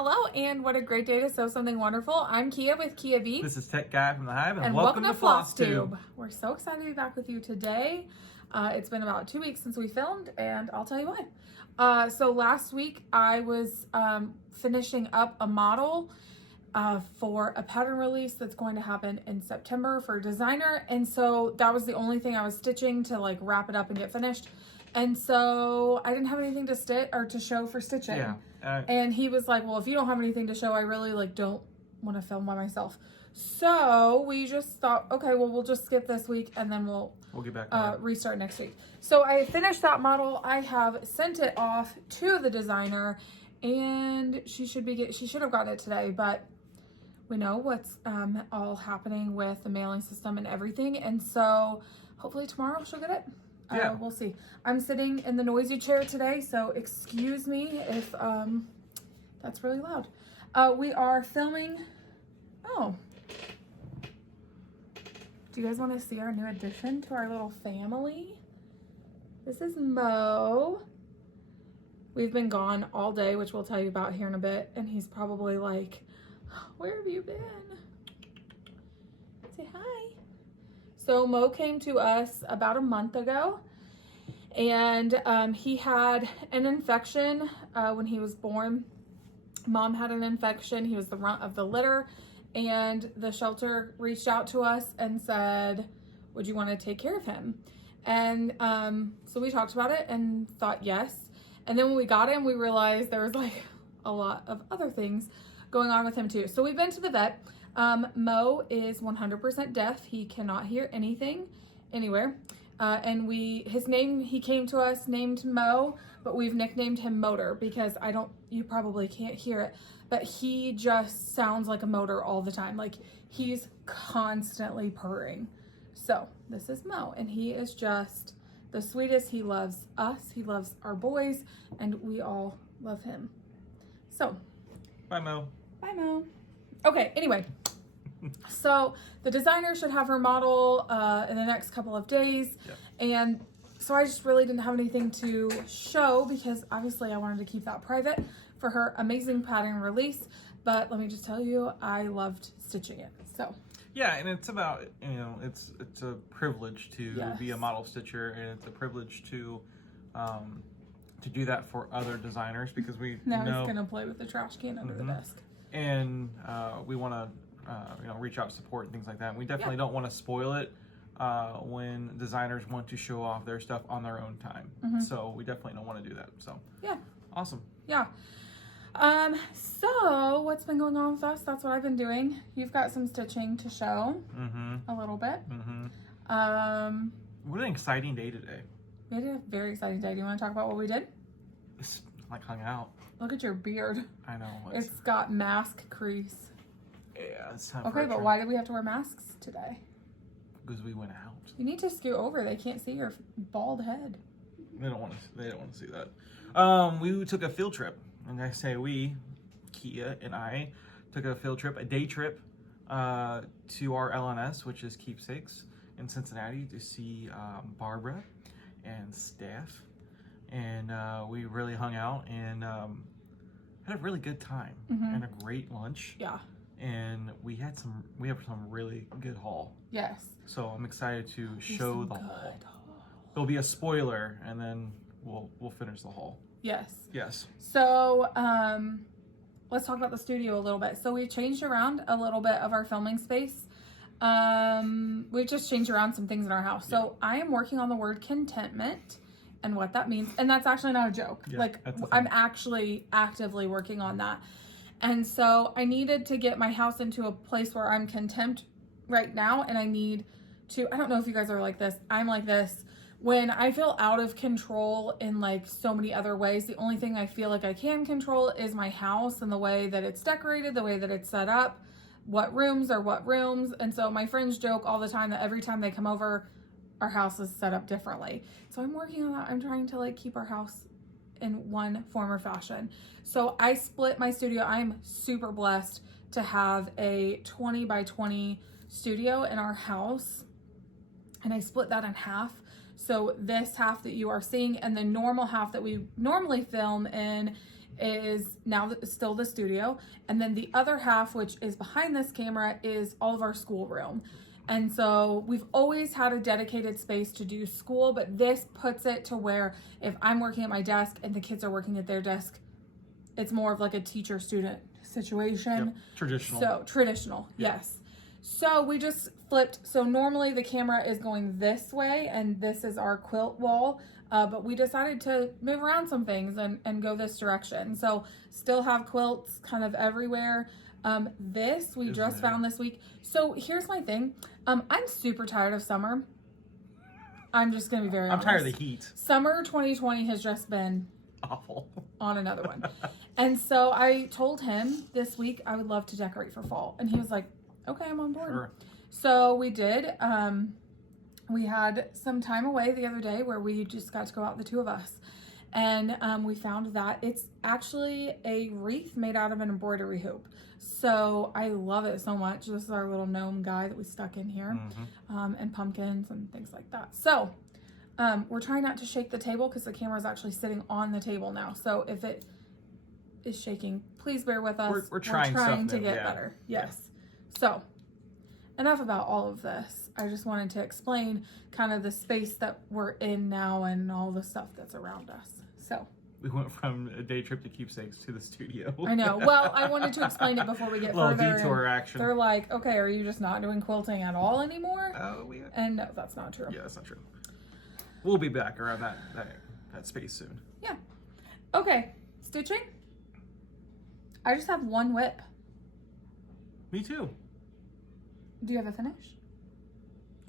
Hello, and what a great day to sew something wonderful. I'm Kia with Kia V. This is Tech Guy from the Hive, and welcome to Flosstube. We're so excited to be back with you today. It's been about 2 weeks since we filmed, and I'll tell you why. So last week I was finishing up a model for a pattern release that's going to happen in September for a designer, and so that was the only thing I was stitching to like wrap it up and get finished. And so I didn't have anything to stitch or to show for stitching. Yeah. And he was like, well, if you don't have anything to show, I really like don't want to film by myself. So we just thought, okay, well, we'll just skip this week and then we'll get back restart next week. So I finished that model. I have sent it off to the designer, and she should have gotten it today, but we know what's all happening with the mailing system and everything. And so hopefully tomorrow she'll get it. Yeah. We'll see. I'm sitting in the noisy chair today, so excuse me if that's really loud. We are filming. Oh. Do you guys want to see our new addition to our little family? This is Mo. We've been gone all day, which we'll tell you about here in a bit, and he's probably like, where have you been? Say hi. So Mo came to us about a month ago, and he had an infection when he was born. Mom had an infection. He was the runt of the litter, and the shelter reached out to us and said, would you want to take care of him? And so we talked about it and thought yes. And then when we got him, we realized there was like a lot of other things going on with him too. So we've been to the vet. Mo is 100% deaf. He cannot hear anything anywhere. And he came to us named Mo, but we've nicknamed him Motor because you probably can't hear it, but he just sounds like a motor all the time. Like he's constantly purring. So this is Mo, and he is just the sweetest. He loves us. He loves our boys, and we all love him. So bye, Mo. Bye, Mo. Okay, anyway, so the designer should have her model in the next couple of days. Yep. And so I just really didn't have anything to show because obviously I wanted to keep that private for her amazing pattern release. But let me just tell you, I loved stitching it. So yeah, and it's about, it's a privilege to be a model stitcher, and it's a privilege to do that for other designers because we now know he's gonna play with the trash can under the desk. And we want to reach out, support, and things like that. And we definitely don't want to spoil it when designers want to show off their stuff on their own time. So we definitely don't want to do that. So yeah, awesome. Yeah. So what's been going on with us? That's what I've been doing. You've got some stitching to show a little bit. What an exciting day today. We had a very exciting day. Do you want to talk about what we did? It's like hung out. Look at your beard. I know. It's got mask crease. Yeah, it's time okay, but why did we have to wear masks today? Because we went out. You need to scoot over. They can't see your bald head. They don't want to see that. We took a field trip, and I say we, Kia and I, took a field trip, a day trip, to our LNS, which is Keepsakes in Cincinnati, to see Barbara and staff, and we really hung out and had a really good time and a great lunch. Yeah. And we have some really good haul. Yes. So I'm excited to show the haul. It'll be a spoiler, and then we'll finish the haul. Yes. Yes. So let's talk about the studio a little bit. So we changed around a little bit of our filming space. We've just changed around some things in our house. So I am working on the word contentment and what that means. And that's actually not a joke. Yeah, like I'm actually actively working on that. And so I needed to get my house into a place where I'm content right now. And I don't know if you guys are like this. I'm like this. When I feel out of control in like so many other ways, the only thing I feel like I can control is my house and the way that it's decorated, the way that it's set up, what rooms are what rooms. And so my friends joke all the time that every time they come over, our house is set up differently. So I'm working on that. I'm trying to like keep our house in one form or fashion. So I split my studio. I'm super blessed to have a 20 by 20 studio in our house, and I split that in half. So this half that you are seeing and the normal half that we normally film in is now still the studio. And then the other half, which is behind this camera, is all of our schoolroom. And so we've always had a dedicated space to do school, but this puts it to where if I'm working at my desk and the kids are working at their desk, it's more of like a teacher-student situation. Yep. Traditional. So traditional, yes. So we just flipped. So normally the camera is going this way and this is our quilt wall. But we decided to move around some things and go this direction. So still have quilts kind of everywhere. This we just found this week. So here's my thing. I'm super tired of summer. I'm just going to be very honest. I'm tired of the heat. Summer 2020 has just been awful. On another one. And so I told him this week I would love to decorate for fall. And he was like, okay, I'm on board. Sure. So we did. We had some time away the other day where we just got to go out, the two of us. And we found that it's actually a wreath made out of an embroidery hoop. So I love it so much. This is our little gnome guy that we stuck in here. And pumpkins and things like that. So we're trying not to shake the table because the camera is actually sitting on the table now. So if it is shaking, please bear with us. We're trying to get better. Yes. Yeah. So enough about all of this. I just wanted to explain kind of the space that we're in now and all the stuff that's around us. So we went from a day trip to Keepsakes to the studio. I know. Well, I wanted to explain it before we get little further. Detour action. They're like, okay, are you just not doing quilting at all anymore? We... And no, that's not true. Yeah, that's not true. We'll be back around that space soon. Yeah. Okay. Stitching. I just have one whip. Me too. Do you have a finish?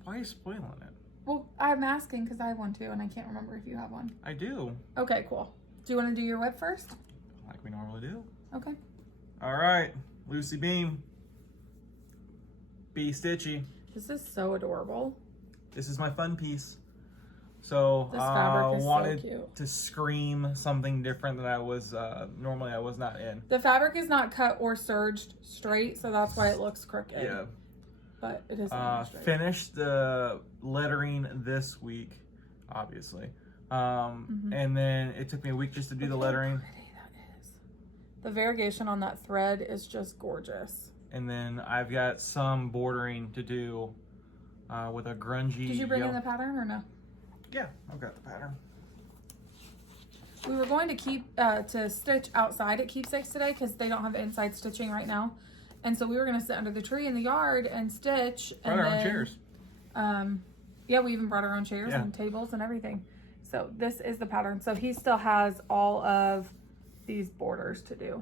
Why are you spoiling it? Well, I'm asking because I have one too, and I can't remember if you have one. I do. Okay, cool. Do you want to do your whip first? Like we normally do. Okay. All right, Lucy Beam. Be stitchy. This is so adorable. This is my fun piece. So I wanted so cute. to scream something different than I was normally I was not in. The fabric is not cut or serged straight, so that's why it looks crooked. Yeah. But it is straight. Finished the lettering this week, obviously. And then it took me a week just to do the lettering. How pretty that is. The variegation on that thread is just gorgeous. And then I've got some bordering to do with a grungy. Did you bring in the pattern or no? Yeah, I've got the pattern. We were going to stitch outside at Keepsakes today because they don't have inside stitching right now. And so we were going to sit under the tree in the yard and stitch. Brought our own chairs. Yeah, we even brought our own chairs and tables and everything. So this is the pattern. So he still has all of these borders to do.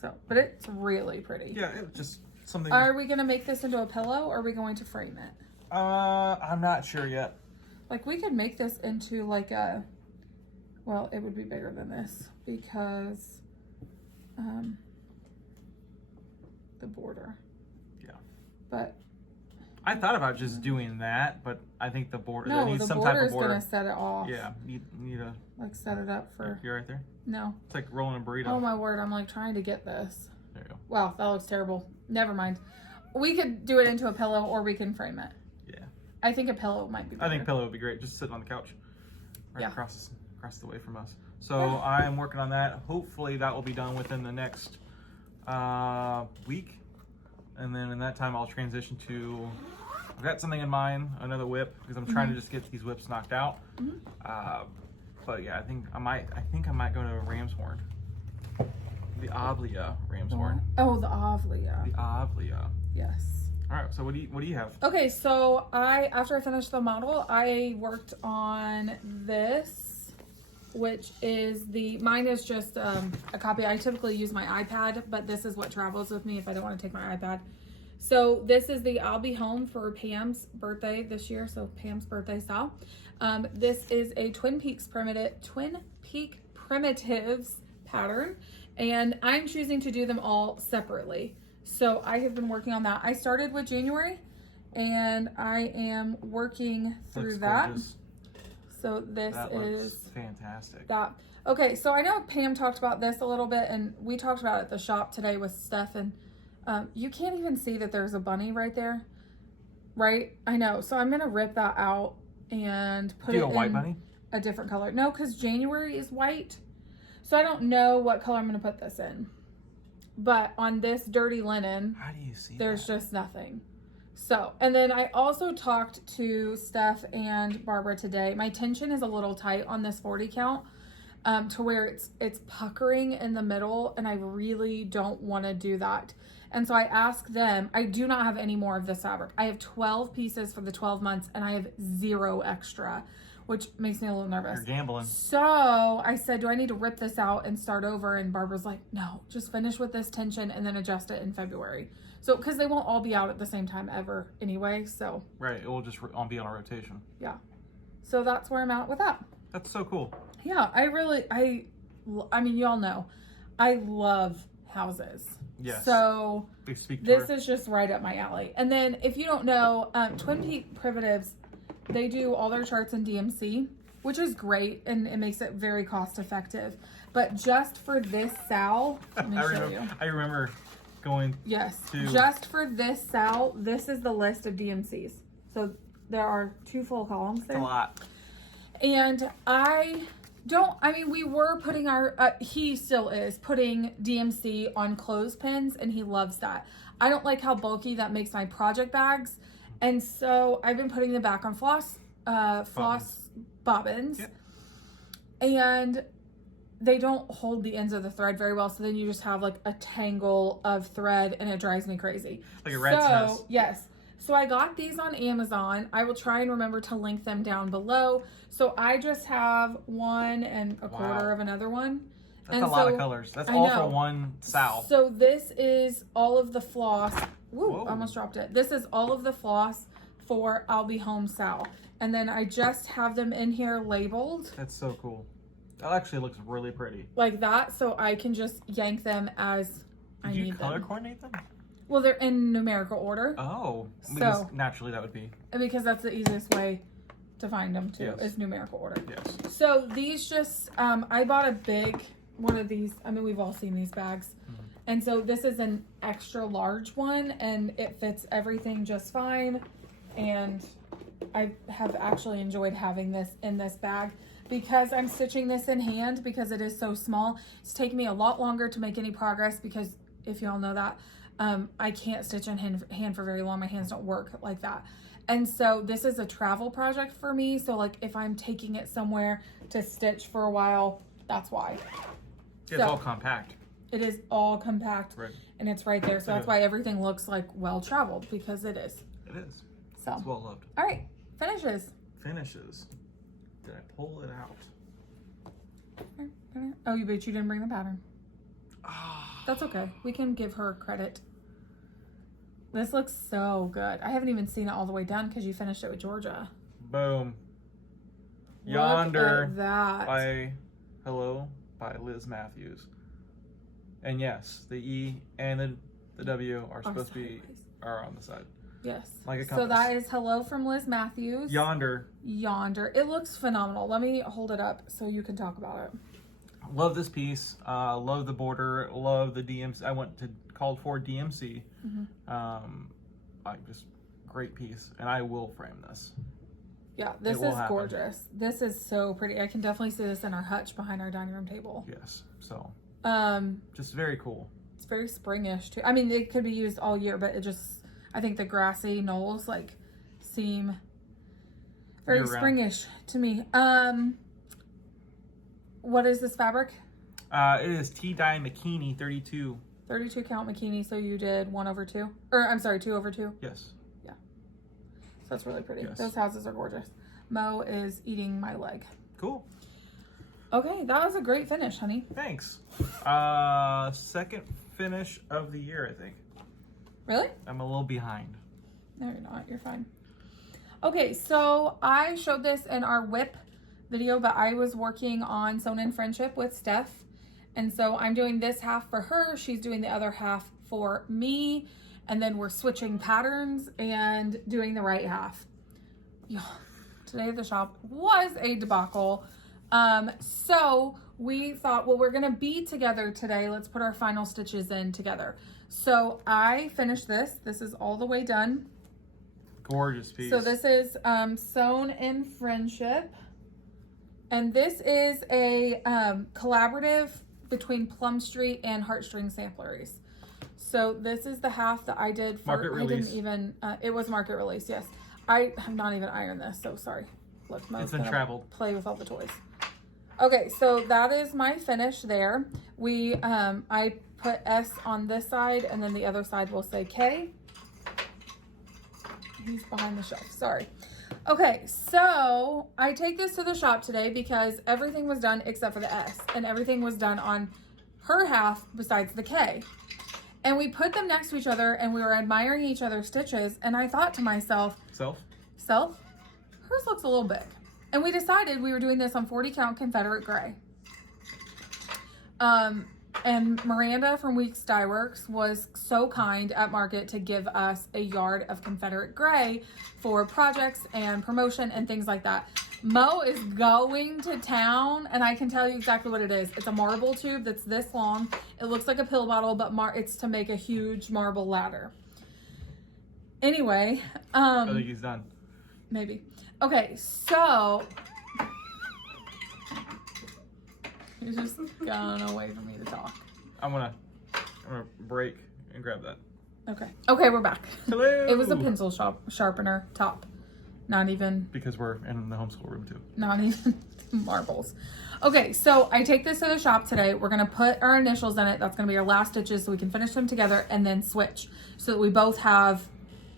So, but it's really pretty. Yeah, it's just something. Are we going to make this into a pillow or are we going to frame it? I'm not sure yet. Like we could make this into like a, well, it would be bigger than this because, the border. Yeah. But I thought about just doing that, but I think the border no, needs the some type of border's border. gonna set it off. Yeah, you need a Like set it up for. You're right there. No. It's like rolling a burrito. Oh my word! I'm like trying to get this. There you go. Wow, that looks terrible. Never mind. We could do it into a pillow, or we can frame it. Yeah. I think a pillow might be better. I think pillow would be great. Just sitting on the couch, right Yeah. across the way from us. So I'm working on that. Hopefully that will be done within the next week, and then in that time I'll transition to. I've got something in mind, another whip, because I'm trying to just get these whips knocked out. But yeah, I think I might go to a ram's horn. The Avlia ram's horn. Oh, the Avlia. The Avlia. Yes. All right. So what do you have? Okay, so after I finished the model, I worked on this, which is mine is just a copy. I typically use my iPad, but this is what travels with me if I don't want to take my iPad. So this is the I'll Be Home for Pam's birthday this year. So Pam's birthday style. This is a Twin Peak Primitives pattern, and I'm choosing to do them all separately. So I have been working on that. I started with January, and I am working through that. Gorgeous. So this is fantastic. that. Okay, so I know Pam talked about this a little bit, and we talked about it at the shop today with Steph, and you can't even see that there's a bunny right there, right? I know. So I'm gonna rip that out and put it in white bunny? a different color. No, because January is white. So I don't know what color I'm going to put this in. But on this dirty linen, how do you see there's that? just nothing. So, and then I also talked to Steph and Barbara today. My tension is a little tight on this 40 count to where it's puckering in the middle, and I really don't want to do that. And so I asked them, I do not have any more of this fabric. I have 12 pieces for the 12 months and I have 0 extra, which makes me a little nervous. You're gambling. So I said, do I need to rip this out and start over? And Barbara's like, no, just finish with this tension and then adjust it in February. So, because they won't all be out at the same time ever anyway, so. Right, it will just be on a rotation. Yeah. So that's where I'm at with that. That's so cool. Yeah, I mean, y'all know, I love houses. Yes. So They speak to this her. is just right up my alley. And then if you don't know, Twin Peak Primitives, they do all their charts in DMC, which is great, and it makes it very cost effective. But just for this Sal, let me show you. I remember going. Yes, to... just for this Sal, this is the list of DMCs. So there are 2 full columns there. That's a lot. And we were putting he still is putting DMC on clothespins, and he loves that. I don't like how bulky that makes my project bags. And so I've been putting them back on floss bobbins. Yep. And they don't hold the ends of the thread very well. So then you just have like a tangle of thread, and it drives me crazy. Like a rat's nest. Yes. So I got these on Amazon. I will try and remember to link them down below. So I just have 1 1/4 of another one. That's a lot of colors. That's all for one Sal. So this is all of the floss. Woo, Whoa. I almost dropped it. This is all of the floss for I'll Be Home Sal. And then I just have them in here labeled. That's so cool. That actually looks really pretty. Like that, so I can just yank them as I need them. Did you color coordinate them? Well, they're in numerical order. Oh, so naturally that would be. Because that's the easiest way to find them too, Yes. is numerical order. Yes. So these just, I bought a big one of these. I mean, we've all seen these bags. Mm-hmm. And so this is an extra large one, and it fits everything just fine. And I have actually enjoyed having this in this bag because I'm stitching this in hand because it is so small. It's taken me a lot longer to make any progress because, if y'all know that, I can't stitch in hand for very long. My hands don't work like that. And so this is a travel project for me. So like if I'm taking it somewhere to stitch for a while, that's why. It's all compact. It is all compact, right. And it's right there. So that's why everything looks like well traveled, because it is. It is. So it's well loved. All right, finishes. Finishes. Did I pull it out? Oh, you bet you didn't bring the pattern. Ah. That's okay. We can give her credit. This looks so good. I haven't even seen it all the way done because you finished it with Georgia. Boom. Yonder. Look at that. by Liz Matthews. And yes, the E and the W are supposed to be on the side. Yes. Like a compass. So that is hello from Liz Matthews. Yonder. It looks phenomenal. Let me hold it up so you can talk about it. Love this piece. Love the border. Love the DMC. I called for DMC. Just great piece. And I will frame this. Yeah, this is gorgeous. This is so pretty. I can definitely see this in our hutch behind our dining room table. Yes. So just very cool. It's very springish too. I mean, it could be used all year, but I think the grassy knolls seem very springish to me. What is this fabric? It is T-dye Bikini 32. 32 count bikini, so you did 1/2? Or, I'm sorry, 2/2? Yes. Yeah. So that's really pretty. Yes. Those houses are gorgeous. Mo is eating my leg. Cool. Okay, that was a great finish, honey. Thanks. Second finish of the year, I think. Really? I'm a little behind. No, you're not. You're fine. Okay, so I showed this in our whip video, but I was working on Sewn in Friendship with Steph. And so I'm doing this half for her. She's doing the other half for me. And then we're switching patterns and doing the right half. Yeah, today at the shop was a debacle. So we thought, well, we're going to be together today. Let's put our final stitches in together. So I finished this. This is all the way done. Gorgeous piece. So this is Sewn in Friendship. And this is a collaborative between Plum Street and Heartstring Sampleries. So this is the half that I did for market release. I didn't even it was market release, yes. I have not even ironed this, so sorry. Look, Mo's It's been traveled. play with all the toys. Okay, so that is my finish there. We I put S on this side, and then the other side will say K. He's behind the shelf, sorry. Okay, so I take this to the shop today because everything was done except for the S, and everything was done on her half besides the K. And we put them next to each other, and we were admiring each other's stitches, and I thought to myself, Self? Hers looks a little big. And we decided we were doing this on 40 count Confederate gray. And Miranda from Weeks Dye Works was so kind at market to give us a yard of Confederate gray for projects and promotion and things like that. Mo is going to town, and I can tell you exactly what it is. It's a marble tube that's this long. It looks like a pill bottle, but it's to make a huge marble ladder. Anyway, I think he's done. Maybe. Okay, so you're just gone away from me to talk. I'm gonna break and grab that. Okay, we're back. Hello. It was a pencil sharpener top. Not even. Because we're in the homeschool room too. Not even marbles. Okay, so I take this to the shop today. We're gonna put our initials in it. That's gonna be our last stitches, so we can finish them together and then switch, so that we both have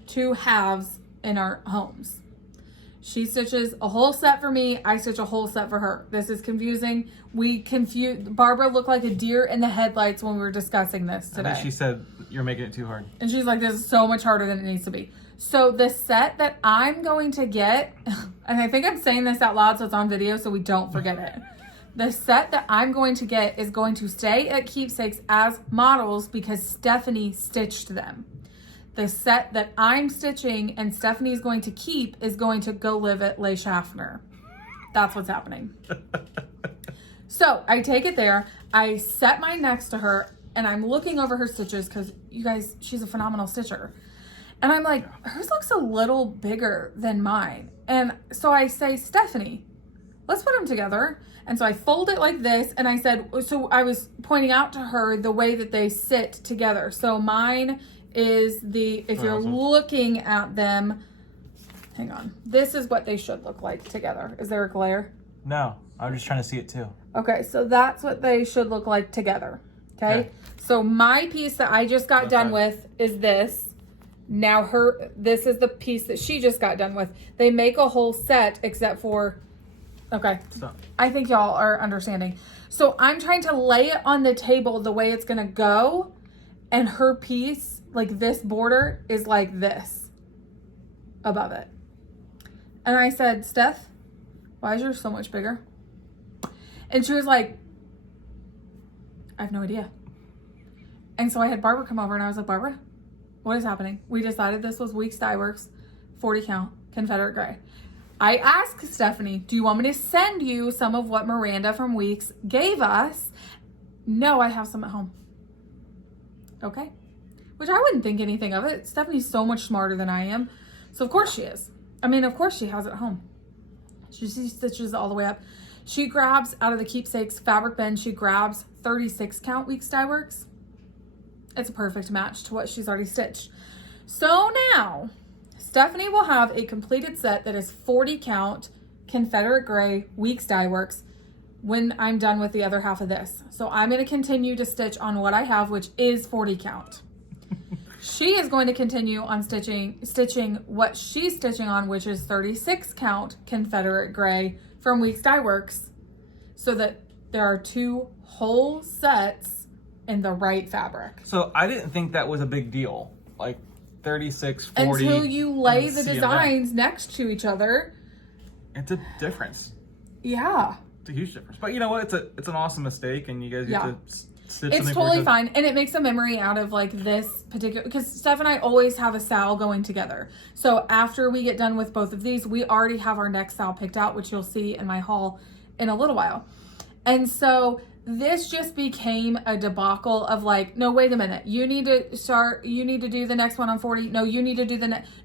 two halves in our homes. She stitches a whole set for me. I stitch a whole set for her. This is confusing. Barbara looked like a deer in the headlights when we were discussing this today. And she said, you're making it too hard. And she's like, this is so much harder than it needs to be. So the set that I'm going to get, and I think I'm saying this out loud so it's on video so we don't forget it. The set that I'm going to get is going to stay at Keepsakes as models because Stephanie stitched them. The set that I'm stitching and Stephanie's going to keep is going to go live at Les Schaffner. That's what's happening. So I take it there. I set mine next to her, and I'm looking over her stitches because, you guys, she's a phenomenal stitcher. And I'm like, hers looks a little bigger than mine. And so I say, Stephanie, let's put them together. And so I fold it like this, and I said, so I was pointing out to her the way that they sit together. So mine is if you're looking at them, hang on, this is what they should look like together. Is there a glare? No, I'm just trying to see it too. Okay, so that's what they should look like together. Okay. So my piece that I just got done with is this. Now this is the piece that she just got done with. They make a whole set except for, okay. Stop. I think y'all are understanding. So I'm trying to lay it on the table the way it's gonna go, and her piece, like this border, is like this above it. And I said, Steph, why is yours so much bigger? And she was like, I have no idea. And so I had Barbara come over, and I was like, Barbara, what is happening? We decided this was Weeks Dye Works 40 count Confederate gray. I asked Stephanie, do you want me to send you some of what Miranda from Weeks gave us? No, I have some at home. Okay. Which I wouldn't think anything of it. Stephanie's so much smarter than I am. So of course she is. I mean, of course she has it at home. She stitches all the way up. She grabs out of the Keepsakes fabric bin, she grabs 36 count Weeks Dye Works. It's a perfect match to what she's already stitched. So now, Stephanie will have a completed set that is 40 count Confederate gray Weeks Dye Works when I'm done with the other half of this. So I'm going to continue to stitch on what I have, which is 40 count. She is going to continue on stitching what she's stitching on, which is 36 count Confederate gray from Weeks Dye Works, so that there are two whole sets in the right fabric. So I didn't think that was a big deal. Like 36, 40. Until you lay the designs next to each other. It's a difference. Yeah. It's a huge difference. But you know what? It's an awesome mistake, and you guys get to stitch it's totally fine, and it makes a memory out of like this particular, because Steph and I always have a sal going together. So after we get done with both of these, we already have our next sal picked out, which you'll see in my haul in a little while. And so this just became a debacle of like, no, wait a minute, you need to do the next one on 40. No, you need to do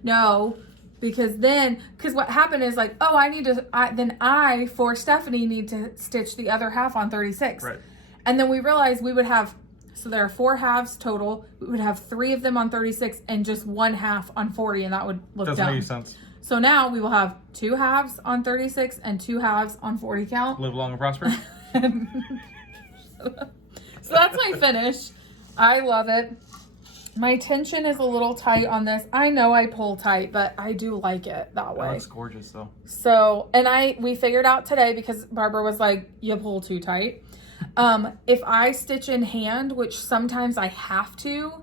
no, because what happened is like, oh, for Stephanie need to stitch the other half on 36. Right. And then we realized we would have, so there are 4 halves total. We would have 3 of them on 36 and just 1 half on 40, and that would look dumb. Doesn't make sense. So now we will have 2 halves on 36 and 2 halves on 40 count. Live long and prosper. So that's my finish. I love it. My tension is a little tight on this. I know I pull tight, but I do like it that way. That looks gorgeous though. So, we figured out today because Barbara was like, you pull too tight. If I stitch in hand, which sometimes I have to,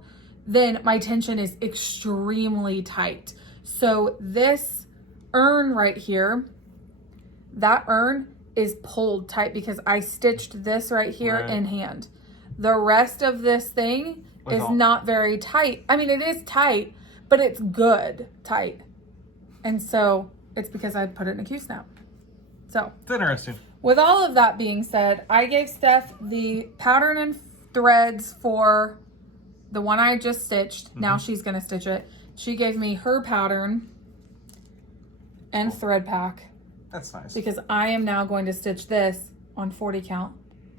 then my tension is extremely tight. So this urn right here, that urn is pulled tight because I stitched this right here in hand. The rest of this thing is not very tight. I mean, it is tight, but it's good tight. And so it's because I put it in a Q-snap. So it's interesting. With all of that being said, I gave Steph the pattern and threads for the one I just stitched. Now she's going to stitch it. She gave me her pattern and thread pack. That's nice. Because I am now going to stitch this on 40 count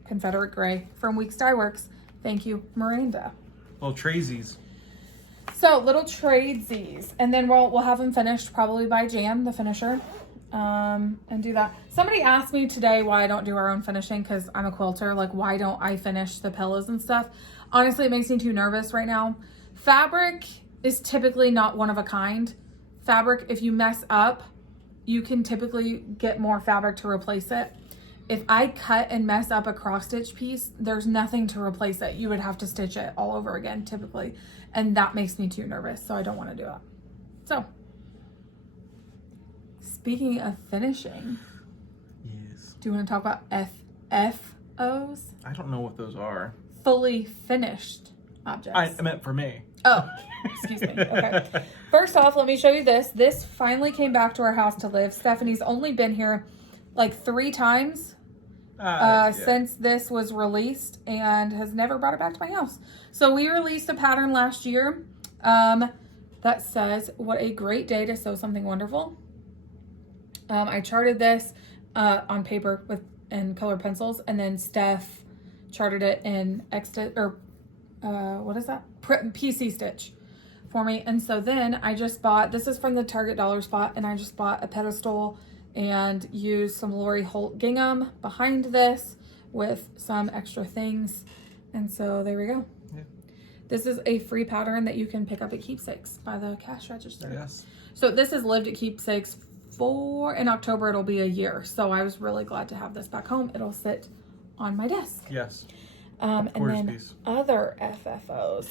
Confederate Gray from Weeks Dye Works. Thank you, Miranda. Little tradesies. So little tradesies, and then we'll have them finished probably by Jan, the finisher, and do that. Somebody asked me today why I don't do our own finishing because I'm a quilter. Like, why don't I finish the pillows and stuff? Honestly, it makes me too nervous right now. Fabric is typically not one of a kind. Fabric, if you mess up, you can typically get more fabric to replace it. If I cut and mess up a cross stitch piece, there's nothing to replace it. You would have to stitch it all over again typically. And that makes me too nervous. So I don't want to do it. So speaking of finishing, yes. Do you want to talk about FFOs? I don't know what those are. Fully finished objects. I meant for me. Oh, excuse me. Okay. First off, let me show you this. This finally came back to our house to live. Stephanie's only been here like 3 times since this was released and has never brought it back to my house. So we released a pattern last year that says, what a great day to sew something wonderful. I charted this on paper and color pencils, and then Steph charted it in what is that? PC Stitch for me. And so then I just bought, this is from the Target Dollar Spot, and I just bought a pedestal and used some Lori Holt gingham behind this with some extra things. And so there we go. Yeah. This is a free pattern that you can pick up at Keepsakes by the cash register. Yes. So this has lived at Keepsakes in October, it'll be a year. So I was really glad to have this back home. It'll sit on my desk. Yes. And then other FFOs.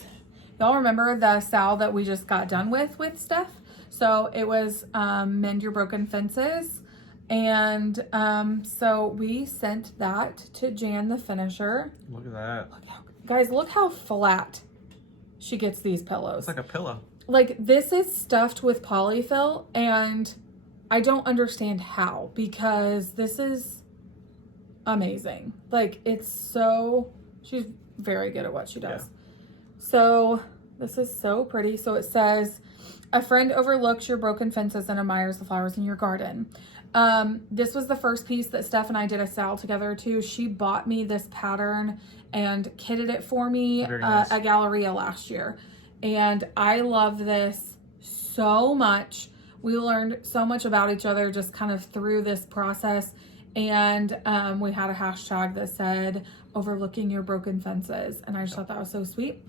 Y'all remember the sal that we just got done with Steph? So it was Mend Your Broken Fences. And so we sent that to Jan, the finisher. Look at that. Guys, look how flat she gets these pillows. It's like a pillow. Like, this is stuffed with polyfill, and I don't understand how, because this is amazing. Like, she's very good at what she does. Yeah. So this is so pretty. So it says, a friend overlooks your broken fences and admires the flowers in your garden. This was the first piece that Steph and I did a sal together too. She bought me this pattern and kitted it for me at Galleria last year. And I love this so much. We learned so much about each other just kind of through this process. And we had a hashtag that said, overlooking your broken fences. And I just thought that was so sweet.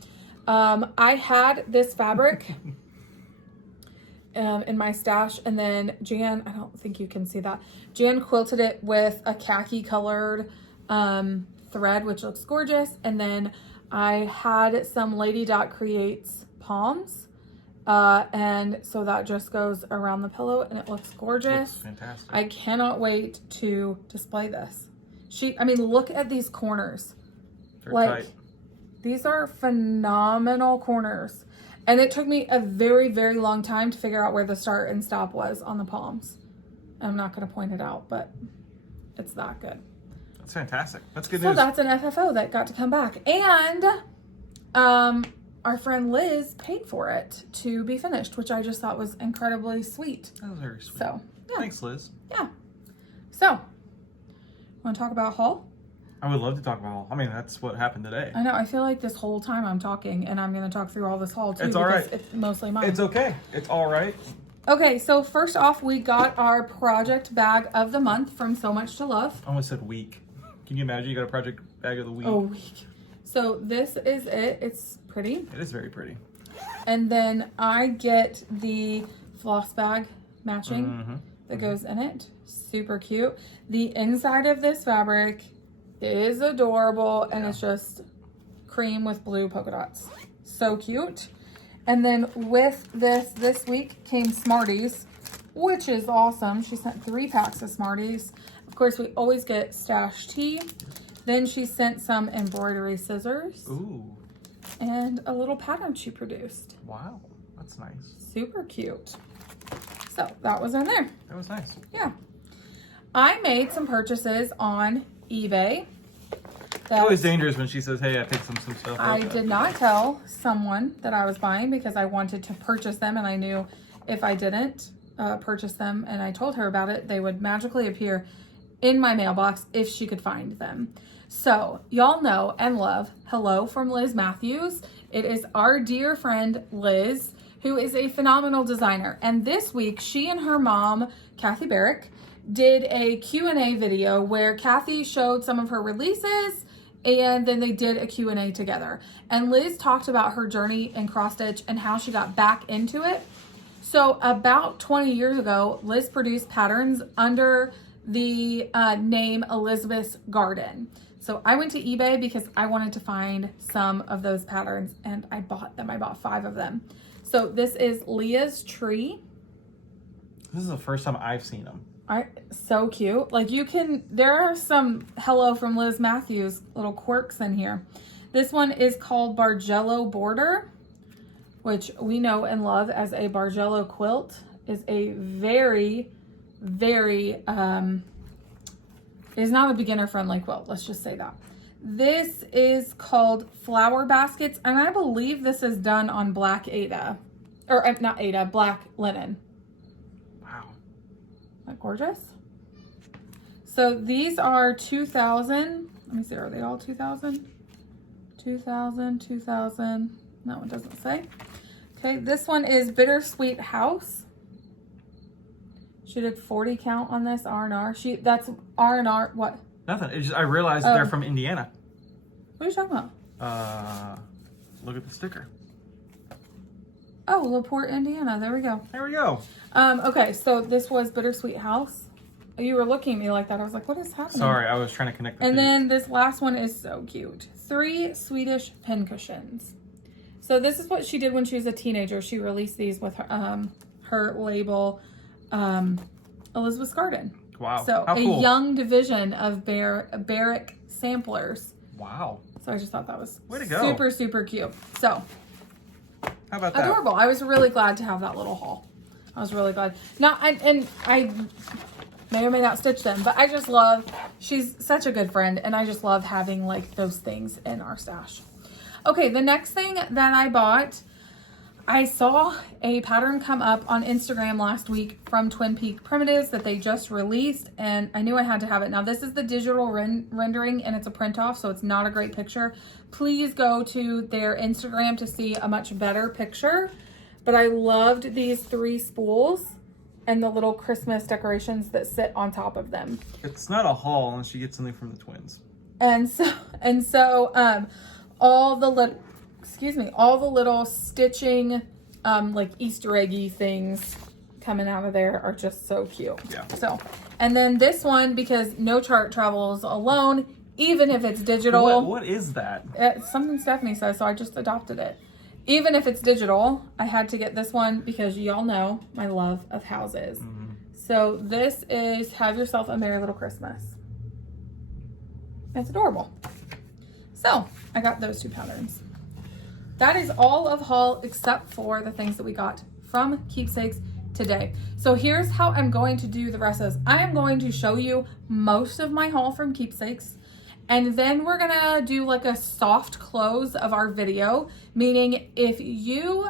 I had this fabric in my stash, and then Jan, I don't think you can see that, Jan quilted it with a khaki colored thread, which looks gorgeous. And then I had some Lady Dot Creates palms, and so that just goes around the pillow and it looks gorgeous. Looks fantastic. I cannot wait to display this. Look at these corners. They're tight. These are phenomenal corners. And it took me a very, very long time to figure out where the start and stop was on the palms. I'm not going to point it out, but it's that good. That's fantastic. That's good news. So that's an FFO that got to come back. And our friend Liz paid for it to be finished, which I just thought was incredibly sweet. That was very sweet. So, yeah. Thanks, Liz. Yeah. So, want to talk about haul? I would love to talk about haul. I mean, that's what happened today. I know. I feel like this whole time I'm talking, and I'm going to talk through all this haul too. It's all right. It's mostly mine. It's okay. It's all right. Okay, so first off, we got our project bag of the month from So Much to Love. I almost said week. Can you imagine you got a project bag of the week? Oh, week. So this is it. It's pretty. It is very pretty. And then I get the floss bag matching that goes in it. Super cute. The inside of this fabric is adorable, and it's just cream with blue polka dots. So cute. And then with this week came Smarties, which is awesome. She sent 3 packs of Smarties. Of course, we always get stash tea. Then she sent some embroidery scissors. Ooh. And a little pattern she produced. Wow, that's nice. Super cute. So that was in there. That was nice. Yeah. I made some purchases on eBay. It's always dangerous when she says, hey, I picked some stuff up. I did not tell someone that I was buying because I wanted to purchase them, and I knew if I didn't purchase them and I told her about it, they would magically appear in my mailbox if she could find them. So y'all know and love Hello from Liz Matthews. It is our dear friend Liz, who is a phenomenal designer. And this week, she and her mom, Kathy Barrick, did a Q&A video where Kathy showed some of her releases, and then they did a Q&A together. And Liz talked about her journey in cross stitch and how she got back into it. So about 20 years ago, Liz produced patterns under the name Elizabeth's Garden. So I went to eBay because I wanted to find some of those patterns, and I bought them. I bought 5 of them. So this is Leah's tree. This is the first time I've seen them. So cute. Like there are some Hello from Liz Matthews little quirks in here. This one is called Bargello Border, which we know and love as a Bargello quilt. Is a very, very, is not a beginner friendly quilt. Let's just say that. This is called Flower Baskets, and I believe this is done on black Aida, or not Aida, black linen. Isn't that gorgeous? So these are 2,000. Let me see, are they all 2,000? 2,000, 2,000. No, it doesn't say. Okay, this one is Bittersweet House. She did 40 count on this R&R. That's R&R, what? Nothing. I realized they're from Indiana. What are you talking about? Look at the sticker. Oh, LaPorte, Indiana. There we go. There we go. Okay, so this was Bittersweet House. You were looking at me like that. I was like, what is happening? Sorry, I was trying to connect the And two. then this last one is so cute. 3 Swedish pincushions. So this is what she did when she was a teenager. She released these with her label, Elizabeth's Garden. Wow. So how cool. A young division of Barrick samplers. Wow. So I just thought that was Way to go. super, super cute. So how about that? Adorable. I was really glad to have that little haul. I was really glad. Now, I may or may not stitch them, but I just love, she's such a good friend, and I just love having like those things in our stash. Okay, the next thing that I bought, I saw a pattern come up on Instagram last week from Twin Peak Primitives that they just released, and I knew I had to have it. Now, this is the digital rendering, and it's a print off, so it's not a great picture. Please go to their Instagram to see a much better picture. But I loved these 3 spools and the little Christmas decorations that sit on top of them. It's not a haul unless you get something from the twins. And so all the little stitching like Easter eggy things coming out of there are just so cute. Yeah. So, and then this one, because no chart travels alone, even if it's digital. What is that? It's something Stephanie says, so I just adopted it. Even if it's digital, I had to get this one because y'all know my love of houses. Mm-hmm. So this is Have Yourself a Merry Little Christmas. It's adorable. So I got those 2 patterns. That is all of haul except for the things that we got from Keepsakes today. So here's how I'm going to do the rest of this. I am going to show you most of my haul from Keepsakes, And then we're gonna do like a soft close of our video, meaning if you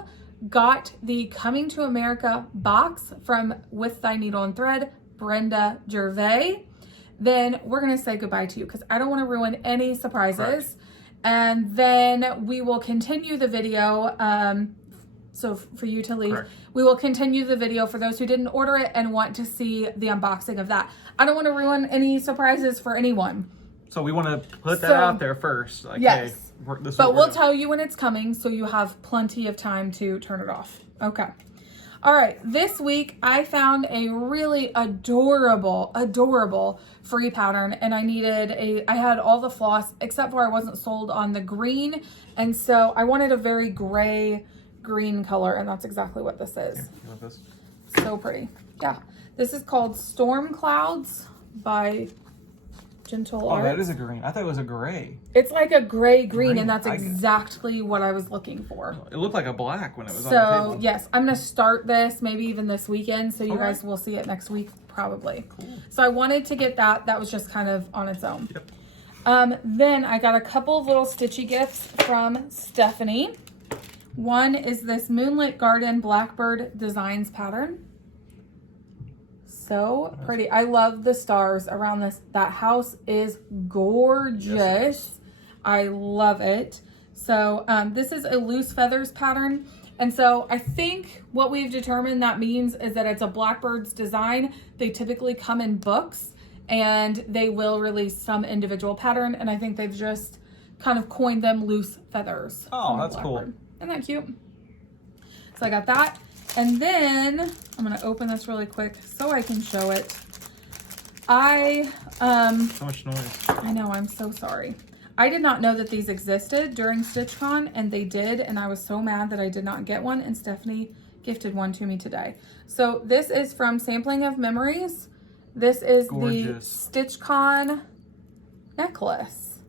got the Coming to America box from With Thy Needle and Thread, Brenda Gervais, then we're gonna say goodbye to you because I don't want to ruin any surprises. Correct. And then we will continue the video. So for you to leave, Correct. we will continue the video for those who didn't order it and want to see the unboxing of that. I don't want to ruin any surprises for anyone. So we want to put that out there first. Like, yes. Hey, this is but what we'll we're tell you when it's coming so you have plenty of time to turn it off. Okay. All right. This week I found a really adorable free pattern, and I had all the floss except for I wasn't sold on the green. And so I wanted a very gray green color, and that's exactly what this is. Here, you want this? So pretty. Yeah. This is called Storm Clouds by Gentle Art. Oh, that is a green. I thought it was a gray. It's like a gray green, and that's I get it. exactly what I was looking for. It looked like a black when it was on the table. So yes, I'm gonna start this maybe even this weekend, so you Okay. guys will see it next week probably. Cool. So I wanted to get that. That was just kind of on its own. Yep. Then I got a couple of little stitchy gifts from Stephanie. One is this Moonlit Garden Blackbird Designs pattern. So pretty. I love the stars around this. That house is gorgeous. Yes, it is. I love it. So this is a loose feathers pattern. And so I think what we've determined that means is that it's a Blackbird's design. They typically come in books and they will release some individual pattern. And I think they've just kind of coined them loose feathers. Oh, from a that's cool. Blackbird. Isn't that cute? So I got that. And then I'm going to open this really quick so I can show it. So much noise. I know, I'm so sorry. I did not know that these existed during StitchCon, and they did, and I was so mad that I did not get one, and Stephanie gifted one to me today. So this is from Sampling of Memories. This is Gorgeous. the StitchCon necklace.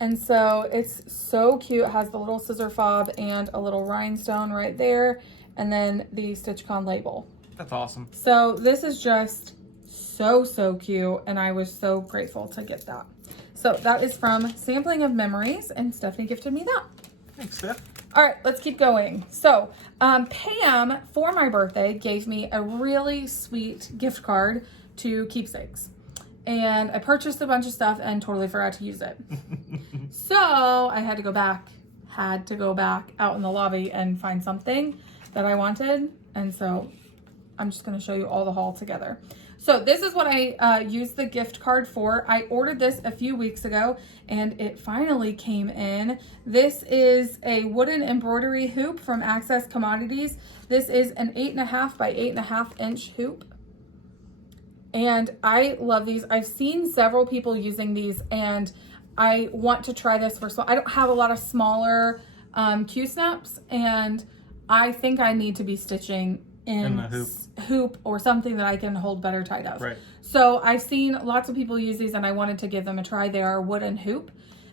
And so it's so cute. It has the little scissor fob and a little rhinestone right there, and then the StitchCon label. That's awesome. So this is just so cute, and I was so grateful to get that. So that is from Sampling of Memories, and Stephanie gifted me that. Thanks, Steph. All right, let's keep going. So Pam, for my birthday, gave me a really sweet gift card to Keepsakes. And I purchased a bunch of stuff and totally forgot to use it. So I had to go back out in the lobby and find something that I wanted. And so I'm just going to show you all the haul together. So this is what I used the gift card for. I ordered this a few weeks ago and it finally came in. This is a wooden embroidery hoop from Access Commodities. This is an 8.5 by 8.5 inch hoop. And I love these. I've seen several people using these, and I want to try this for small. I don't have a lot of smaller Q-snaps, and I think I need to be stitching in the hoop or something that I can hold better tight of. Right. So I've seen lots of people use these, and I wanted to give them a try. They are wooden hoop.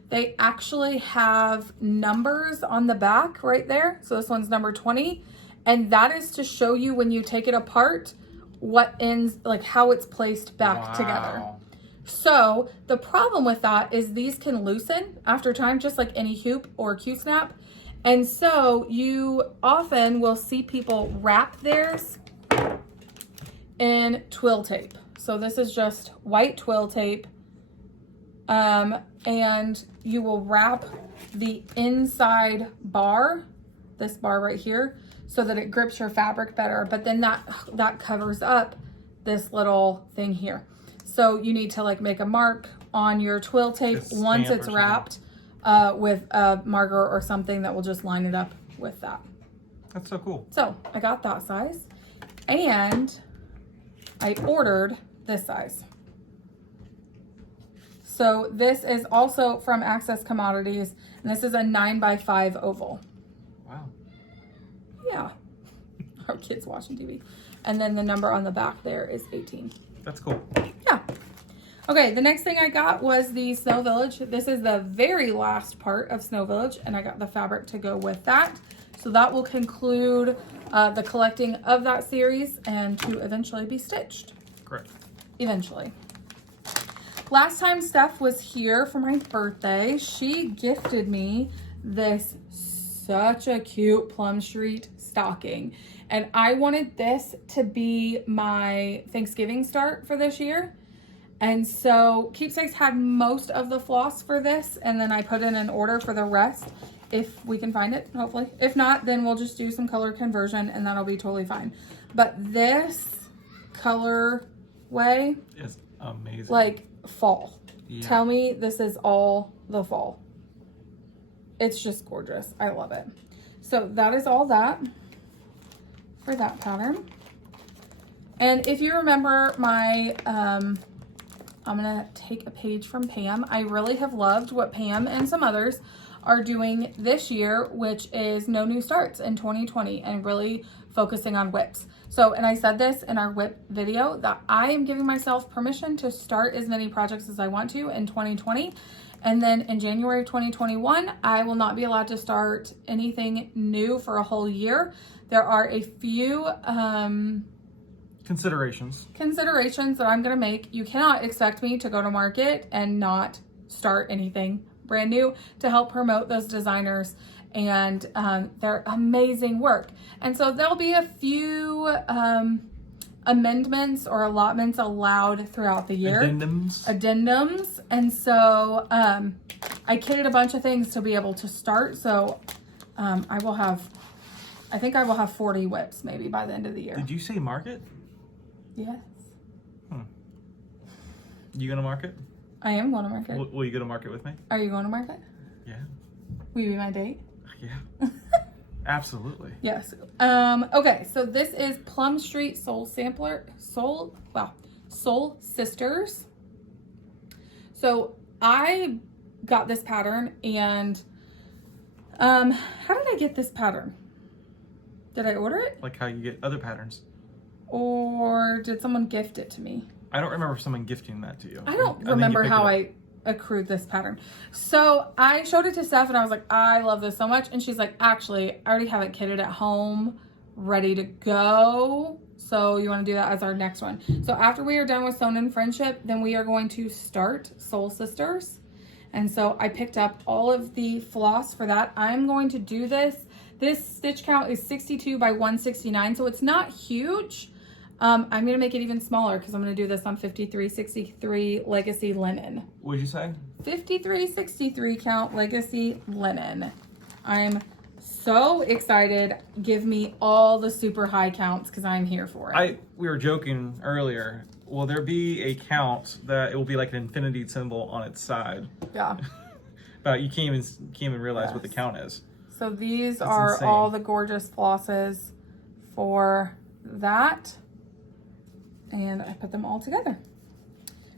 They actually have numbers on the back right there. So this one's number 20, and that is to show you when you take it apart what ends, like how it's placed back together. So the problem with that is these can loosen after time, just like any hoop or Q-snap. And so you often will see people wrap theirs in twill tape. So this is just white twill tape. And you will wrap the inside bar, this bar right here, so that it grips your fabric better. But then that covers up this little thing here. So you need to like make a mark on your twill tape once it's wrapped with a marker or something that will just line it up with that. That's so cool. So I got that size, and I ordered this size. So this is also from Access Commodities, and this is a 9x5 oval. Wow. Yeah, our kids watching TV. And then the number on the back there is 18. That's cool. Yeah. Okay, the next thing I got was the Snow Village. This is the very last part of Snow Village, and I got the fabric to go with that. So that will conclude the collecting of that series and to eventually be stitched. Correct. Eventually. last time Steph was here for my birthday, she gifted me this such a cute Plum Street stocking. And I wanted this to be my Thanksgiving start for this year. And so Keepsakes had most of the floss for this, and then I put in an order for the rest if we can find it, hopefully. If not, then we'll just do some color conversion and that'll be totally fine. But this color way is amazing. Like fall. Yeah. Tell me this is all the fall. It's just gorgeous. I love it. So that is all that for that pattern. And if you remember my, I'm gonna take a page from Pam. I really have loved what Pam and some others are doing this year, which is no new starts in 2020 and really focusing on whips. So, and I said this in our whip video that I am giving myself permission to start as many projects as I want to in 2020. And then in January of 2021, I will not be allowed to start anything new for a whole year. There are a few considerations that I'm going to make. You cannot expect me to go to market and not start anything brand new to help promote those designers and their amazing work. And so there'll be a few amendments or allotments allowed throughout the year. Addendums. And so I kitted a bunch of things to be able to start. So I think I will have 40 whips maybe by the end of the year. Did you say market? Yes. You gonna market? I am going to market. Will you go to market with me? Are you going to market? Yeah. Will you be my date? Yeah. Absolutely. Yes. Okay, so this is Plum Street Soul Sisters. So I got this pattern and how did I get this pattern? Did I order it? Like how you get other patterns. Or did someone gift it to me? I don't remember someone gifting that to you. I don't remember how I accrued this pattern. So I showed it to Steph and I was like, I love this so much. And she's like, actually, I already have it kitted at home, ready to go. So you want to do that as our next one. So after we are done with Sewn in Friendship, then we are going to start Soul Sisters. And so I picked up all of the floss for that. I'm going to do this. This stitch count is 62 by 169. So it's not huge. I'm going to make it even smaller because I'm going to do this on 5363 Legacy Linen. What'd you say? 5363 count Legacy Linen. I'm so excited. Give me all the super high counts because I'm here for it. We were joking earlier. Will there be a count that it will be like an infinity symbol on its side? Yeah. But you can't even realize what the count is. So these are insane. All the gorgeous flosses for that. And I put them all together.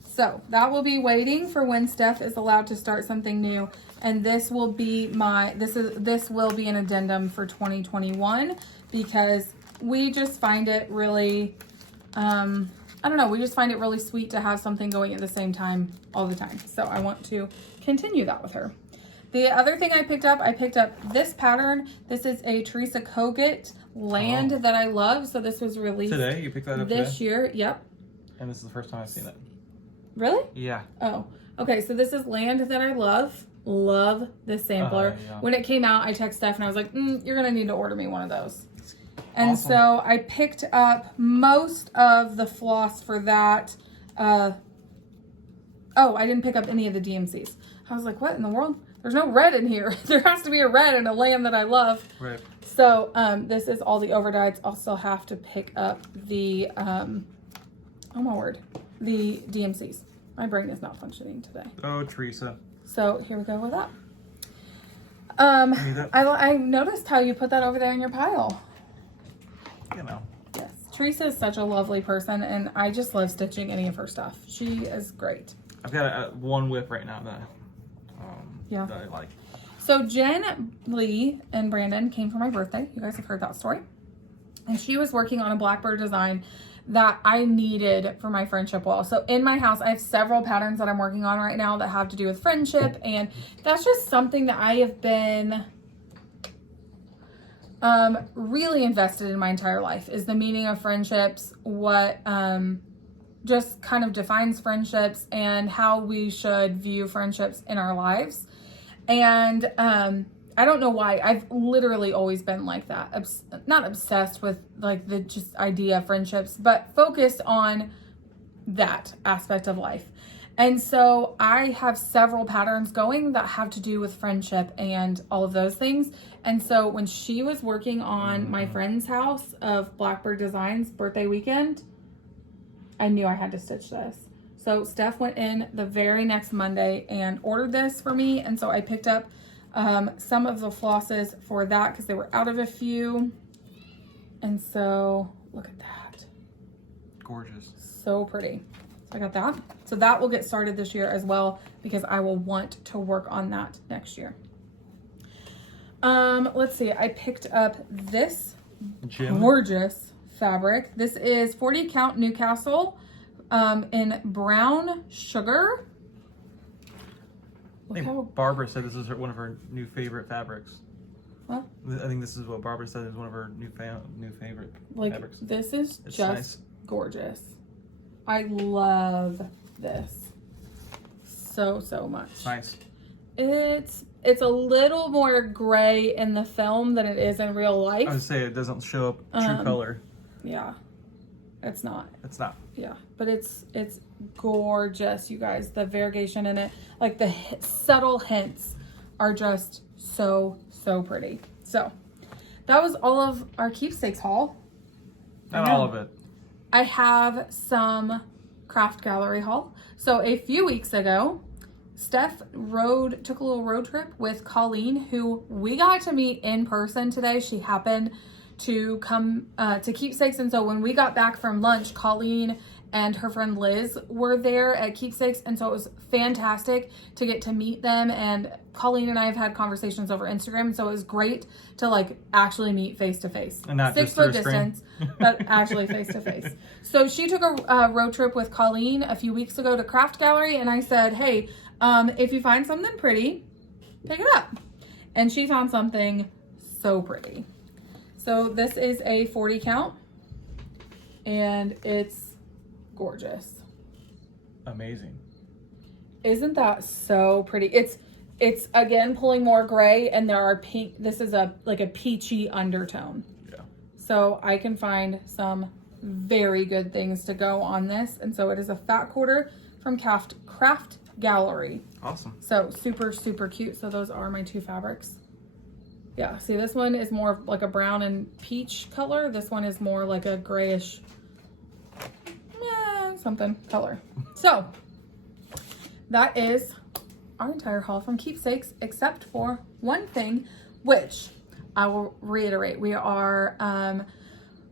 So that will be waiting for when Steph is allowed to start something new. And this will be this will be an addendum for 2021 because we just find it really, I don't know, we just find it really sweet to have something going at the same time all the time. So I want to continue that with her. The other thing I picked up this pattern. This is a Teresa Kogut Land that I love. So this was released today. You picked that up this today? Year. Yep. And this is the first time I've seen it. Really? Yeah. Oh, okay. So this is Land that I love. Love this sampler. Yeah. When it came out, I texted Steph and I was like, you're going to need to order me one of those. And awesome. So I picked up most of the floss for that. Oh, I didn't pick up any of the DMCs. I was like, what in the world? There's no red in here. There has to be a red in a lamb that I love. Right. So this is all the overdyes. I'll still have to pick up the, oh my word, the DMCs. My brain is not functioning today. Oh, Teresa. So here we go with that. I noticed how you put that over there in your pile. You know. Yes. Teresa is such a lovely person, and I just love stitching any of her stuff. She is great. I've got one whip right now that I like. So Jen, Lee, and Brandon came for my birthday. You guys have heard that story. And she was working on a Blackbird design that I needed for my friendship wall. So in my house, I have several patterns that I'm working on right now that have to do with friendship. And that's just something that I have been really invested in my entire life, is the meaning of friendships, what just kind of defines friendships and how we should view friendships in our lives. And I don't know why. I've literally always been like that. Not obsessed with like the just idea of friendships, but focused on that aspect of life. And so I have several patterns going that have to do with friendship and all of those things. And so when she was working on my friend's house of Blackbird Designs birthday weekend, I knew I had to stitch this. So Steph went in the very next Monday and ordered this for me. And so I picked up some of the flosses for that because they were out of a few. And so look at that. Gorgeous. So pretty. So I got that. So that will get started this year as well because I will want to work on that next year. Let's see. I picked up this gorgeous fabric. This is 40 count Newcastle in brown sugar. I think Barbara said this is one of her new favorite fabrics. What? I think this is what Barbara said is one of her new favorite fabrics. This is it's just nice. Gorgeous. I love this so much. Nice. It's a little more gray in the film than it is in real life. I would say it doesn't show up true color. Yeah, it's not. It's not. Yeah, but it's gorgeous, you guys. The variegation in it, like the subtle hints, are just so pretty. So that was all of our keepsakes haul. Not all of it. I have some craft gallery haul. So a few weeks ago, Steph took a little road trip with Colleen, who we got to meet in person today. She happened to come to Keepsakes. And so when we got back from lunch, Colleen and her friend Liz were there at Keepsakes. And so it was fantastic to get to meet them. And Colleen and I have had conversations over Instagram. So it was great to like actually meet face to face. And not 6 foot distance, but actually face to face. So she took a road trip with Colleen a few weeks ago to Craft Gallery. And I said, hey, if you find something pretty, pick it up. And she found something so pretty. So this is a 40 count and it's gorgeous. Amazing. Isn't that so pretty? It's again pulling more gray and there are pink. This is like a peachy undertone. Yeah. So I can find some very good things to go on this. And so it is a fat quarter from Craft Gallery. Awesome. So super cute. So those are my two fabrics. Yeah, see, this one is more like a brown and peach color. This one is more like a grayish something color. So that is our entire haul from Keepsakes, except for one thing, which I will reiterate. We are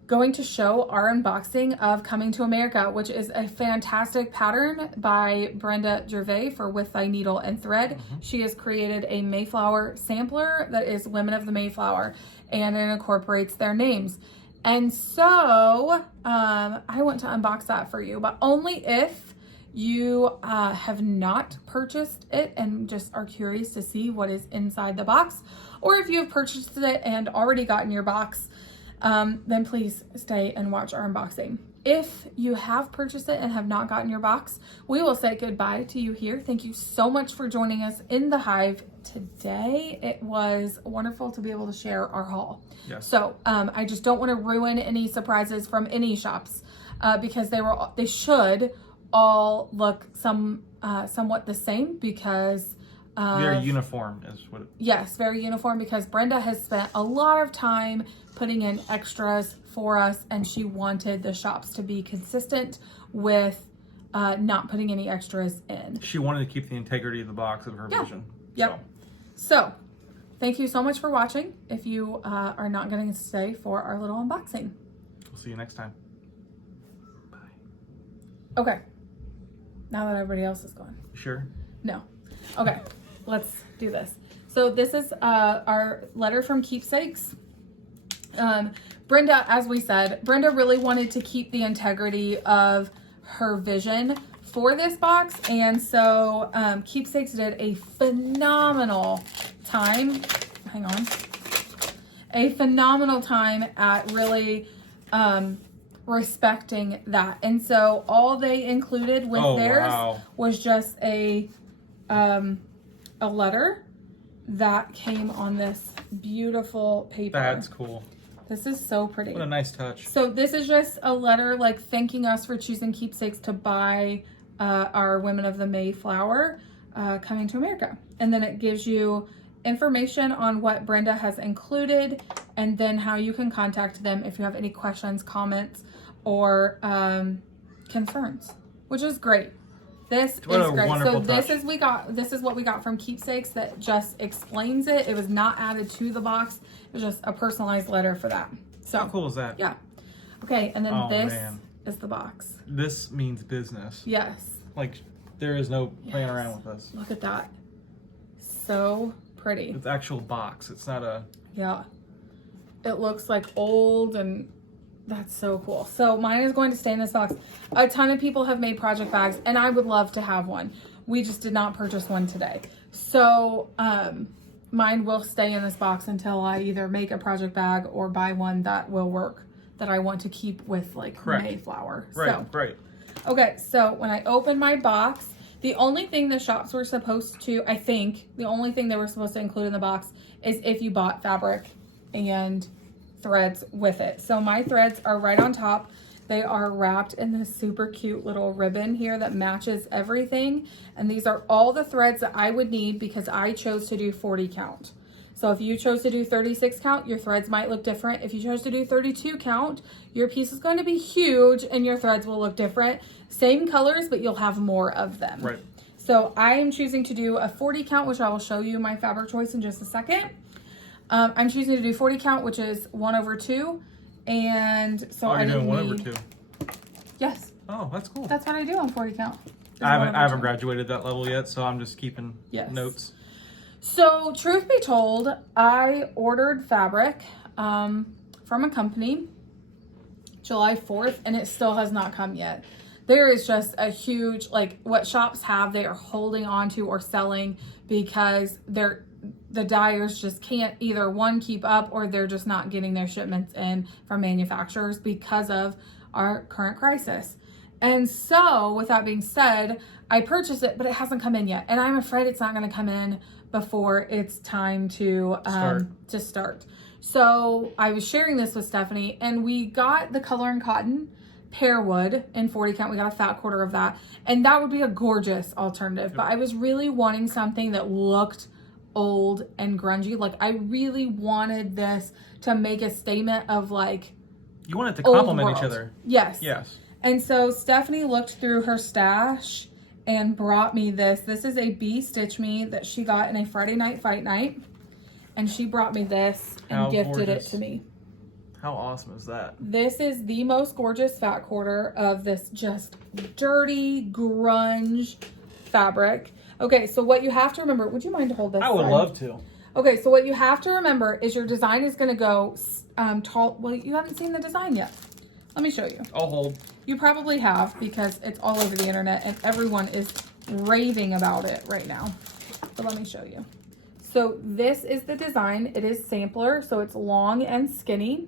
going to show our unboxing of Coming to America, which is a fantastic pattern by Brenda Gervais for With Thy Needle and Thread. Mm-hmm. She has created a Mayflower sampler that is Women of the Mayflower, and it incorporates their names. And so I want to unbox that for you, but only if you have not purchased it and just are curious to see what is inside the box, or if you have purchased it and already gotten your box, then please stay and watch our unboxing. If you have purchased it and have not gotten your box, we will say goodbye to you here. Thank you so much for joining us in the Hive today. It was wonderful to be able to share our haul. Yes. So I just don't want to ruin any surprises from any shops because they should all look somewhat the same because very uniform is what yes, very uniform because Brenda has spent a lot of time putting in extras for us and she wanted the shops to be consistent with not putting any extras in. She wanted to keep the integrity of the box of her vision. Yep. So thank you so much for watching. If you are not getting to stay for our little unboxing. We'll see you next time. Bye. Okay. Now that everybody else is gone. Sure. No. Okay. Let's do this. So this is our letter from Keepsakes. Brenda, as we said, Brenda really wanted to keep the integrity of her vision for this box. And so Keepsakes did a phenomenal time. Hang on. A phenomenal time at really respecting that. And so all they included with theirs was just a letter that came on this beautiful paper. That's cool. This is so pretty. What a nice touch. So this is just a letter like thanking us for choosing Keepsakes to buy our Women of the Mayflower coming to America. And then it gives you information on what Brenda has included, and then how you can contact them if you have any questions, comments, or concerns, which is great. This is great. So this is what we got from Keepsakes that just explains it. It was not added to the box. It was just a personalized letter for that. So how cool is that? Yeah. Okay, and then this is the box. This means business. Yes. Like there is no playing around with this. Look at that. So pretty. It's actual box. It's not a... Yeah. It looks like old, and that's so cool. So mine is going to stay in this box. A ton of people have made project bags, and I would love to have one. We just did not purchase one today. So mine will stay in this box until I either make a project bag or buy one that will work, that I want to keep with like Mayflower. Right. Okay, so when I open my box, the only thing the shops were supposed to, I think, the only thing they were supposed to include in the box is if you bought fabric and threads with it. So my threads are right on top. They are wrapped in this super cute little ribbon here that matches everything. And these are all the threads that I would need because I chose to do 40 count. So if you chose to do 36 count, your threads might look different. If you chose to do 32 count, your piece is going to be huge and your threads will look different. Same colors, but you'll have more of them. Right. So I am choosing to do a 40 count, which I will show you my fabric choice in just a second. I'm choosing to do 40 count, which is 1/2. And so you're doing 1/2. Yes. Oh, that's cool. That's what I do on 40 count. I haven't graduated that level yet, so I'm just keeping notes. So truth be told, I ordered fabric from a company July 4th, and it still has not come yet. There is just a huge, like what shops have, they are holding on to or selling because the dyers just can't either one, keep up, or they're just not getting their shipments in from manufacturers because of our current crisis. And so with that being said, I purchased it, but it hasn't come in yet. And I'm afraid it's not going to come in before it's time to start. So I was sharing this with Stephanie, and we got the Color and Cotton Pearwood in 40 count. We got a fat quarter of that, and that would be a gorgeous alternative. But I was really wanting something that looked old and grungy. Like I really wanted this to make a statement of like, you want it to complement each other. Yes. And so Stephanie looked through her stash and brought me this. This is a Bee Stitch Me that she got in a Friday night fight night. And she brought me this and gifted it to me. How awesome is that? This is the most gorgeous fat quarter of this just dirty grunge fabric. Okay, so what you have to remember, would you mind to hold this? I would love to. Okay, so what you have to remember is your design is going to go tall. Well, you haven't seen the design yet. Let me show you. I'll hold. You probably have because it's all over the internet and everyone is raving about it right now. But let me show you. So this is the design. It is sampler, so it's long and skinny.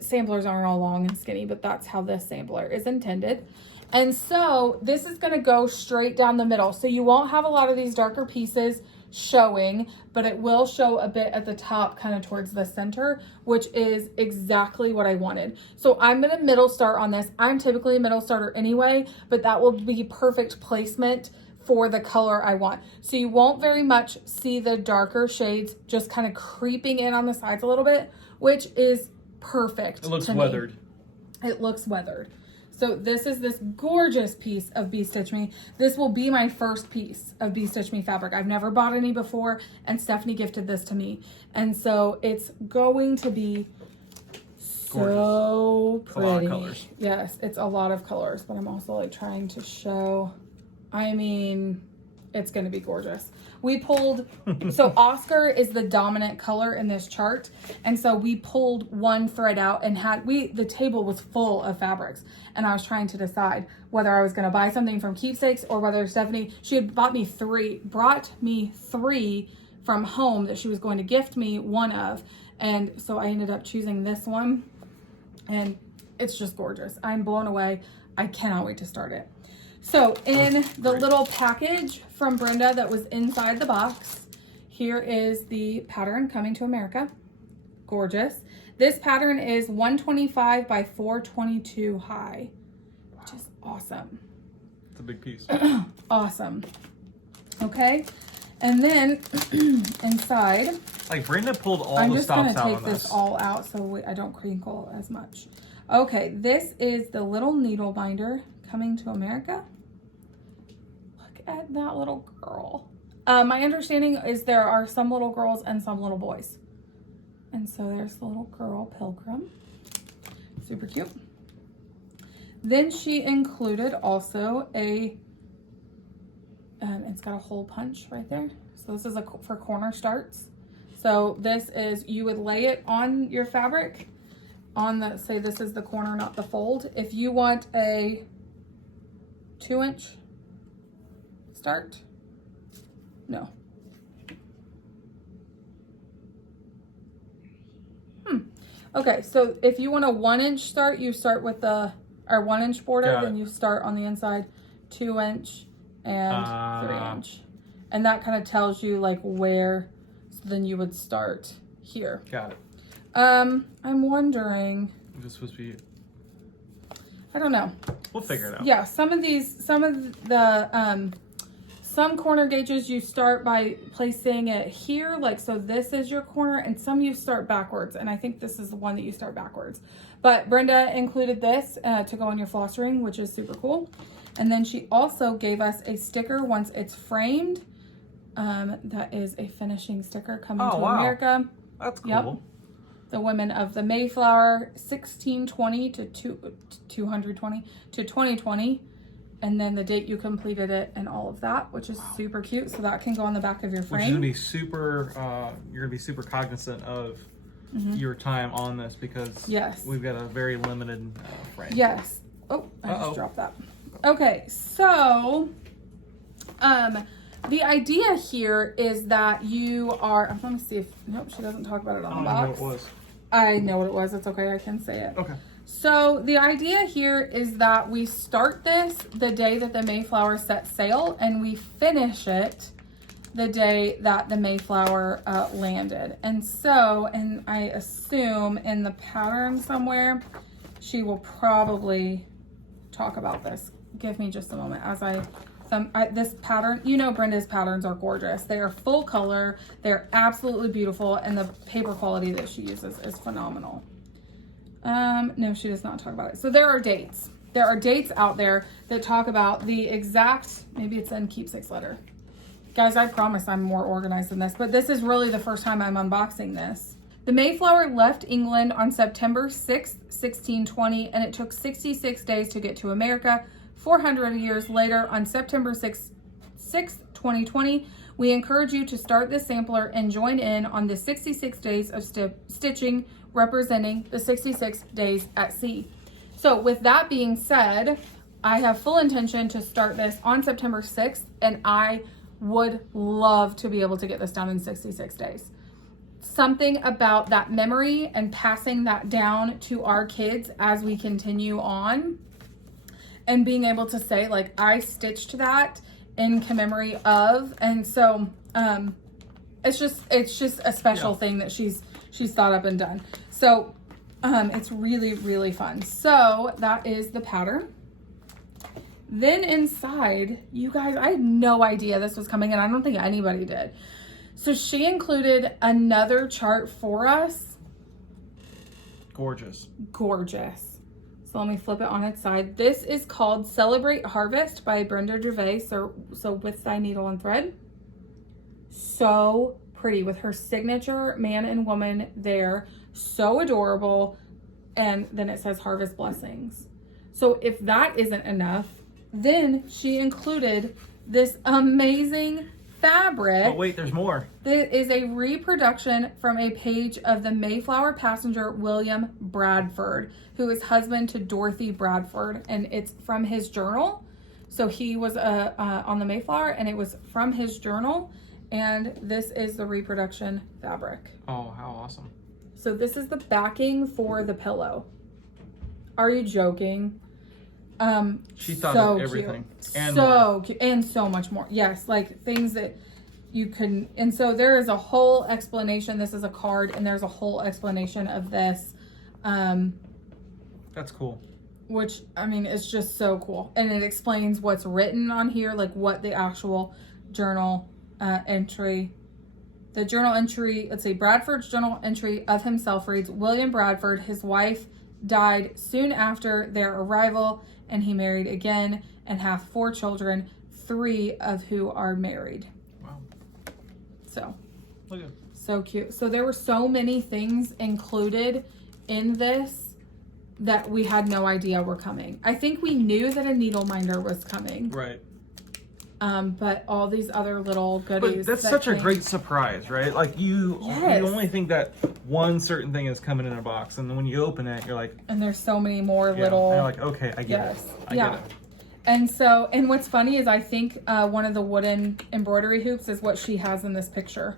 Samplers aren't all long and skinny, but that's how this sampler is intended. And so this is going to go straight down the middle. So you won't have a lot of these darker pieces showing, but it will show a bit at the top, kind of towards the center, which is exactly what I wanted. So I'm going to middle start on this. I'm typically a middle starter anyway, but that will be perfect placement for the color I want. So you won't very much see the darker shades just kind of creeping in on the sides a little bit, which is perfect. It looks weathered. It looks weathered. So this is this gorgeous piece of Bee Stitch Me. This will be my first piece of Bee Stitch Me fabric. I've never bought any before, and Stephanie gifted this to me. And so it's going to be so pretty. A lot of colors. Yes, it's a lot of colors, but I'm also like trying to show, I mean, it's going to be gorgeous. We pulled, so Oscar is the dominant color in this chart. And so we pulled one thread out and the table was full of fabrics. And I was trying to decide whether I was going to buy something from Keepsakes or whether Stephanie, she had brought me three from home that she was going to gift me one of. And so I ended up choosing this one. And it's just gorgeous. I'm blown away. I cannot wait to start it. So in the little package from Brenda that was inside the box, here is the pattern coming to America. Gorgeous. This pattern is 125 by 422 high, which is awesome. It's a big piece. Awesome. Okay. And then inside, like Brenda pulled all I'm the just stops gonna out take on this this. all out so I don't crinkle as much. Okay, this is the little needle binder coming to America. Look at that little girl. My understanding is there are some little girls and some little boys. And so there's the little girl pilgrim. Super cute. Then she included also a, it's got a hole punch right there. So this is for corner starts. So this is, you would lay it on your fabric on the, say this is the corner, not the fold. If you want a 2-inch start, no. Okay, so if you want a 1-inch start, you start with the, or 1-inch border, then you start on the inside 2-inch and 3-inch. And that kind of tells you like where, so then you would start here. Got it. I'm wondering. Is this supposed to be? I don't know. We'll figure it out. Yeah, some of the some corner gauges you start by placing it here, like so this is your corner, and some you start backwards, and I think this is the one that you start backwards. But Brenda included this to go on your floss ring, which is super cool. And then she also gave us a sticker once it's framed. That is a finishing sticker coming to America. That's cool. Yep. The women of the Mayflower, 1620 to 220 to 2020. And then the date you completed it and all of that, which is super cute. So that can go on the back of your frame. Which is gonna be super, you're gonna be super cognizant of your time on this because we've got a very limited frame. Yes. Oh, I just dropped that. Okay, so the idea here is that you are, I'm gonna see if, nope, she doesn't talk about it on the box. I don't know what it was. I know what it was, it's okay, I can say it. Okay. So the idea here is that we start this the day that the Mayflower set sail, and we finish it the day that the Mayflower landed. And so, and I assume in the pattern somewhere, she will probably talk about this. Give me just a moment as this pattern, you know, Brenda's patterns are gorgeous. They are full color, they're absolutely beautiful, and the paper quality that she uses is phenomenal. No, she does not talk about it. So there are dates. There are dates out there that talk about the exact, maybe it's in Keepsakes letter. Guys, I promise I'm more organized than this, but this is really the first time I'm unboxing this. The Mayflower left England on September 6th, 1620, and it took 66 days to get to America. 400 years later, on September 6th, 2020, we encourage you to start this sampler and join in on the 66 days of stitching, representing the 66 days at sea. So with that being said, I have full intention to start this on September 6th, and I would love to be able to get this done in 66 days. Something about that memory and passing that down to our kids as we continue on, and being able to say, like, I stitched that in commemory of, and so it's just a special thing that she's thought up and done. So it's really, really fun. So that is the pattern. Then inside, you guys, I had no idea this was coming, and I don't think anybody did. So she included another chart for us. Gorgeous. Gorgeous. So let me flip it on its side. This is called Celebrate Harvest by Brenda Gervais. So with thy needle and thread. So pretty with her signature man and woman there. So adorable. And then it says Harvest Blessings. So if that isn't enough, then she included this amazing fabric. Oh wait, there's more. That is a reproduction from a page of the Mayflower passenger William Bradford, who is husband to Dorothy Bradford, and it's from his journal. So he was on the Mayflower, and it was from his journal, and this is the reproduction fabric. Oh, how awesome. So this is the backing for the pillow. Are you joking? She thought so of everything. Cute. And so more. cute. And so much more. Yes, like things that you couldn't. And so there is a whole explanation. This is a card, and there's a whole explanation of this. That's cool. Which, I mean, it's just so cool. And it explains what's written on here, like what the actual journal entry. The journal entry, let's see, Bradford's journal entry of himself reads, William Bradford, his wife, died soon after their arrival, and he married again and have 4 children, 3 of who are married. Wow. So, Look at it. So cute. So there were so many things included in this that we had no idea were coming. I think we knew that a needle minder was coming. Right. But all these other little goodies. But that's such a great surprise, right? Like you only think that one certain thing is coming in a box, and then when you open it, you're like, and there's so many more yeah, little. and you're like, okay, I get it. I get it. And so, and what's funny is I think one of the wooden embroidery hoops is what she has in this picture.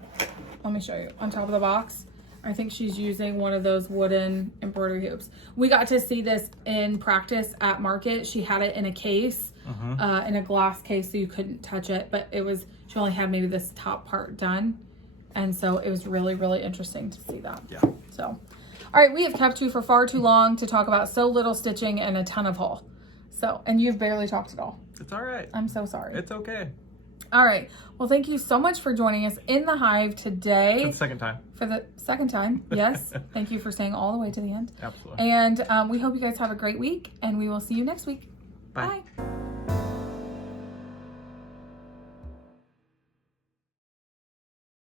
Let me show you on top of the box. I think she's using one of those wooden embroidery hoops. We got to see this in practice at market. She had it in a case, in a glass case, so you couldn't touch it. But it was, she only had maybe this top part done. And so it was really, really interesting to see that. Yeah. So, all right, we have kept you for far too long to talk about so little stitching and a ton of haul. So, and you've barely talked at all. It's all right. I'm so sorry. It's okay. All right. Well, thank you so much for joining us in the hive today. For the second time. For the second time, yes. Thank you for staying all the way to the end. Absolutely. And we hope you guys have a great week, and we will see you next week. Bye. Bye.